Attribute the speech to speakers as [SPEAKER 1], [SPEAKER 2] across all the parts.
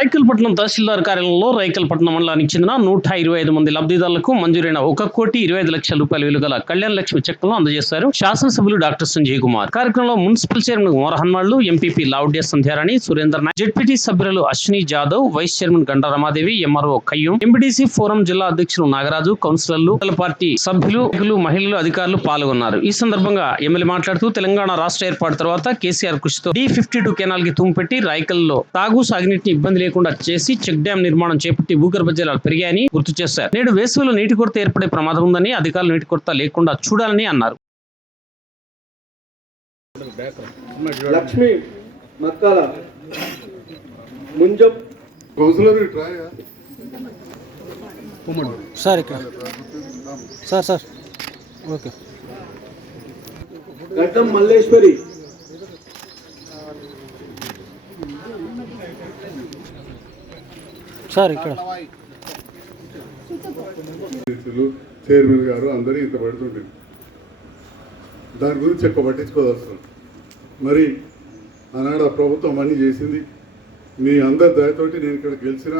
[SPEAKER 1] రైకల్పట్నం తహసీల్దార్ కార్యాలయంలో రైకల్పట్నం మండలానికి చెందిన నూట ఇరవై ఐదు మంది లబ్ధిదారులకు మంజూరైన ఒక కోటి ఇరవై ఐదు లక్షల రూపాయల విలువ కళ్యాణ లక్ష్మి చెక్కులను అందజేశారు శాసనసభ్యులు డాక్టర్ సంజయ్ కుమార్. కార్యక్రమంలో మున్సిపల్ చైర్మన్ మోరహన్మాళ్ళు ఎంపీపీ లావుడ్య సంధ్యారాణి సురేందర్ నాయక్ జడ్పీటీ సభ్యులు Ashwini Jadhav vice chairman Ganta Ramadevi MRO Kayyum MBDC forum జిల్లా అధ్యక్షులు నాగరాజు కౌన్సిలర్లు పార్టీ సభ్యులు మహిళలు అధికారులు పాల్గొన్నారు. ఈ సందర్భంగా ఎమ్మెల్యే మాట్లాడుతూ తెలంగాణ రాష్ట్ర ఏర్పాటు తర్వాత కేసీఆర్ కృషితో డి ఫిఫ్టీ టూ కెనాల్కి తుంపెట్టి రాయకల్లో తాగు సాగునీటిని ఇబ్బంది లేకుండా చేసి చెక్ డ్యాం నిర్మాణం చేపట్టి భూగర్భ జలాలు పెరిగాయని గుర్తు చేశారు. నేడు వేసవిలో నీటి కొరత ఏర్పడే ప్రమాదం ఉందని అధికారులు నీటి కొరత లేకుండా చూడాలని అన్నారు.
[SPEAKER 2] లక్ష్మి మక్కాల ముంజం.
[SPEAKER 3] కౌన్సిలర్ ట్రాయా
[SPEAKER 4] సార్ ఇక్కడ. Sir sir. Okay.
[SPEAKER 2] Gaddam Malleswari
[SPEAKER 4] sir ఇక్కడ.
[SPEAKER 3] చైర్మన్ గారు అందరూ ఇంత పడుతుంటారు. దాని గురించి ఎక్కువ పట్టించుకోవాల్సిన మరి ఆనాడు ఆ ప్రభుత్వం అన్నీ చేసింది. మీ అందరి దయతోటి నేను ఇక్కడ గెలిచిన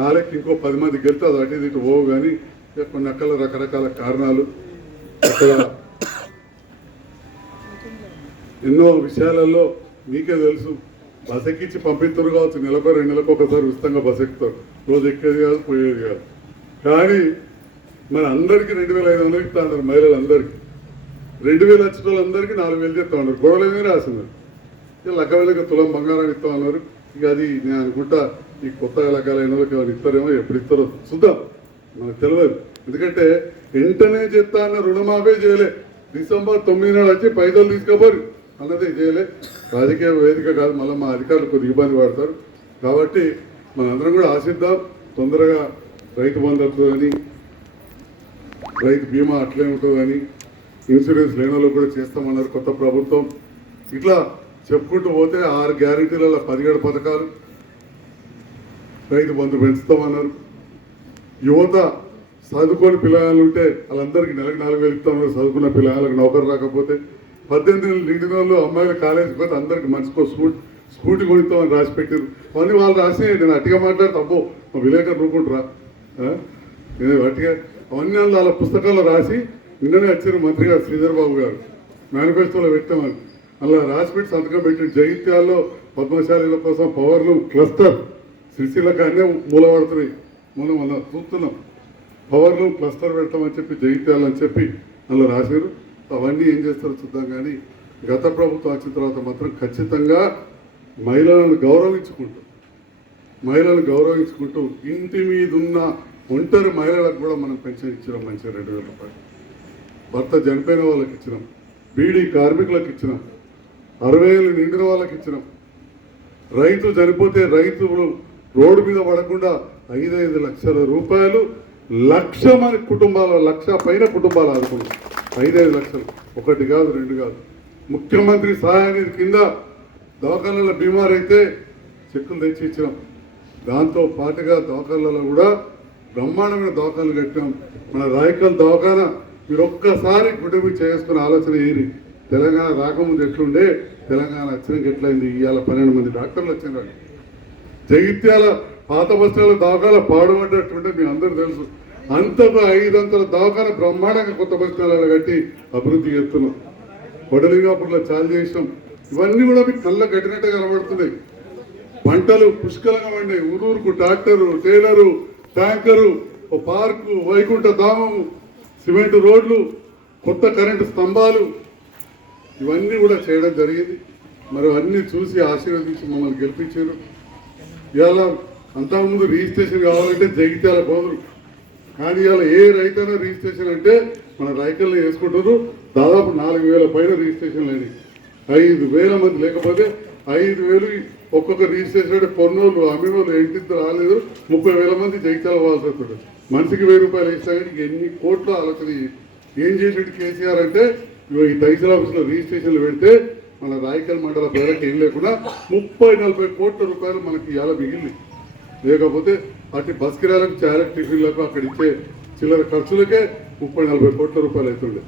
[SPEAKER 3] నాలుగు ఇంకో పది మంది గెలితే అది అటు ఇటు పోవు కానీ కొన్ని అక్కల రకరకాల కారణాలు అక్కడ ఎన్నో విషయాలలో మీకే తెలుసు. బస్ ఎక్కించి పంపిస్తారు కావచ్చు. నెలకు రెండు నెలలకు ఒకసారి ఉచితంగా బస్ ఎక్కుతారు. రోజు ఎక్కేది కాదు పోయేది కాదు. కానీ మన అందరికీ రెండు వేల ఐదు వందలు ఇస్తా ఉన్నారు మహిళలందరికీ. రెండు వేలు వచ్చిన వాళ్ళందరికీ నాలుగు వేలు చెప్తా ఉన్నారు. గొడవలు ఏమీ రాస్తున్నారు ఇక లెక్క వేలకి తులం బంగారం ఇస్తా ఉన్నారు. ఇక అది నేను అనుకుంటా ఈ కొత్త లెక్కలు వాళ్ళకి ఏమైనా ఇస్తారేమో ఎప్పుడు ఇస్తారో చూద్దాం. మనకు తెలియదు. ఎందుకంటే వెంటనే చెప్తా అన్న రుణమాఫీ చేయలే. డిసెంబర్ తొమ్మిది నాడు వచ్చి పైసలు తీసుకోపోరు. అన్నది చేయలే. రాజకీయ వేదిక కాదు మళ్ళీ మా అధికారులు కొద్దిగా ఇబ్బంది పడతారు కాబట్టి మనందరం కూడా ఆశిద్దాం తొందరగా రైతు బంధుత్వం కానీ రైతు బీమా అట్లే ఉంటుందని ఇన్సూరెన్స్ లేని కూడా చేస్తామన్నారు కొత్త ప్రభుత్వం. ఇట్లా చెప్పుకుంటూ పోతే ఆరు గ్యారెంటీలలో పదిహేడు పథకాలు రైతు బంధు పెంచుతామన్నారు. యువత చదువుకొని పిల్లలు ఉంటే వాళ్ళందరికీ నెలకు నాలుగు వేలు ఇస్తామన్నారు. చదువుకున్న పిల్లలకు నౌకరు రాకపోతే పద్దెనిమిది నెలలు నిండిన అమ్మాయిలు కాలేజీకి పోతే అందరికి మంచికో స్కూటీ స్కూటీ కొనిస్తామని రాసి పెట్టారు అవన్నీ వాళ్ళు రాసి నేను అట్టిగా మాట్లాడితే అబ్బో మా విలేకరు అనుకుంటురా నేను అట్టిగా అవన్నీ వాళ్ళు వాళ్ళ పుస్తకాల్లో రాసి నిన్ననే వచ్చారు మంత్రి గారు శ్రీధర్ బాబు గారు. మేనిఫెస్టోలో పెట్టామని అలా రాసి పెట్టి సంతకం పెట్టి జగిత్యాల్లో పద్మశాలీల కోసం పవర్లు క్లస్టర్ సిరిసిలకు అన్నీ మూలపడుతున్నాయి. మనం అలా చూస్తున్నాం. పవర్లు క్లస్టర్ పెడతామని చెప్పి జగిత్యాలని అని చెప్పి అలా రాశారు అవన్నీ ఏం చేస్తారో చూద్దాం కానీ గత ప్రభుత్వం వచ్చిన తర్వాత మాత్రం ఖచ్చితంగా మహిళలను గౌరవించుకుంటూ మహిళలను గౌరవించుకుంటూ ఇంటి మీద ఉన్న ఒంటరి మహిళలకు కూడా మనం పెన్షన్ ఇచ్చినాం మంచిగా రెండు వేల రూపాయలు. భర్త చనిపోయిన వాళ్ళకి ఇచ్చినాం బీడీ కార్మికులకు ఇచ్చినాం అరవై ఏళ్ళు నిండిన వాళ్ళకి ఇచ్చినాం. రైతు చనిపోతే రైతులు రోడ్డు మీద పడకుండా ఐదైదు లక్షల రూపాయలు లక్ష మంది కుటుంబాల లక్ష పైన కుటుంబాలు ఆదుకున్నాం. ఐదైదు లక్షలు. ఒకటి కాదు రెండు కాదు. ముఖ్యమంత్రి సహాయ నిధి కింద దవాఖానాల బీమార్ అయితే చెక్కులు తెచ్చి ఇచ్చినాం. దాంతో పాటుగా దవాఖానాలలో కూడా బ్రహ్మాండమైన దవాఖానలు కట్టాం మన రాయకల్ దవాఖాన మీరు ఒక్కసారి గుడ్డమి చేసుకునే ఆలోచన ఏది? తెలంగాణ రాకముందు ఎట్లుండే? తెలంగాణ వచ్చినాక ఎట్లయింది? ఇవాళ పన్నెండు మంది డాక్టర్లు వచ్చినారు. జగిత్యాల పాత బస్టాల దవాఖాన పాడుపడ్డట్టుంటే మీ అందరూ తెలుసు. అంతకు ఐదంతల దవాఖాన బ్రహ్మాండంగా కొత్త బస్తాలలో కట్టి అభివృద్ధి చేస్తున్నాం. కొడలింగాపూర్లో చాలు చేసినాం. ఇవన్నీ కూడా మీకు కళ్ళ కట్టినట్టు కనబడుతున్నాయి. పంటలు పుష్కలంగా పండాయి ఊరూరుకు ట్రాక్టరు టైలరు ట్యాంకరు ఓ పార్కు వైకుంఠ ధామము సిమెంట్ రోడ్లు కొత్త కరెంటు స్తంభాలు. ఇవన్నీ కూడా చేయడం జరిగింది. మరి అన్నీ చూసి ఆశీర్వదించి మమ్మల్ని గెలిపించారు. ఇవాళ అంతకుముందు రిజిస్ట్రేషన్ కావాలంటే జగిత్యాల పోదురు కానీ ఇవాళ ఏ రైతైనా రిజిస్ట్రేషన్ అంటే మన రైతులను వేసుకుంటారు దాదాపు నాలుగు వేల పైన రిజిస్ట్రేషన్ లేని. ఐదు వేల మంది లేకపోతే ఐదు వేలు ఒక్కొక్క రిజిస్ట్రేషన్ అంటే కొన్నోళ్ళు అమ్మినోళ్ళు ఇంటికి రాలేదు. ముప్పై వేల మంది జైతాల వాళ్ళు వస్తుంది మనిషికి వెయ్యి రూపాయలు ఇస్తానికి ఎన్ని కోట్ల ఆలోచన ఏం చేసేది కేసీఆర్ అంటే ఇగో ఈ తహసీల్ ఆఫీసులో రిజిస్ట్రేషన్లు పెడితే మన రాయకల్ మండల పేరకి ఏం లేకుండా ముప్పై నలభై కోట్ల రూపాయలు మనకి ఇవాళ మిగిలింది లేకపోతే అటు బస్కిరాలకు చాలా టిఫిన్లకు అక్కడ ఇచ్చే చిల్లర ఖర్చులకే ముప్పై నలభై కోట్ల రూపాయలు అవుతుండే